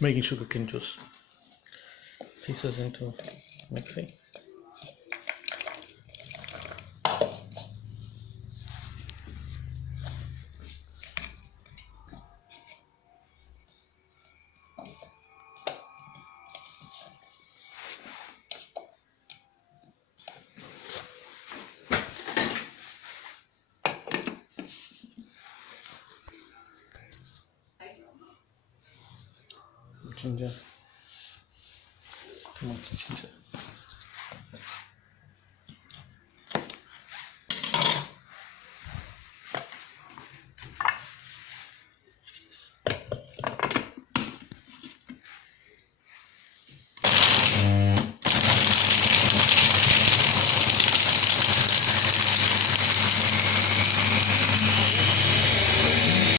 making sugarcane juice pieces into mixing. Ginger, too much ginger.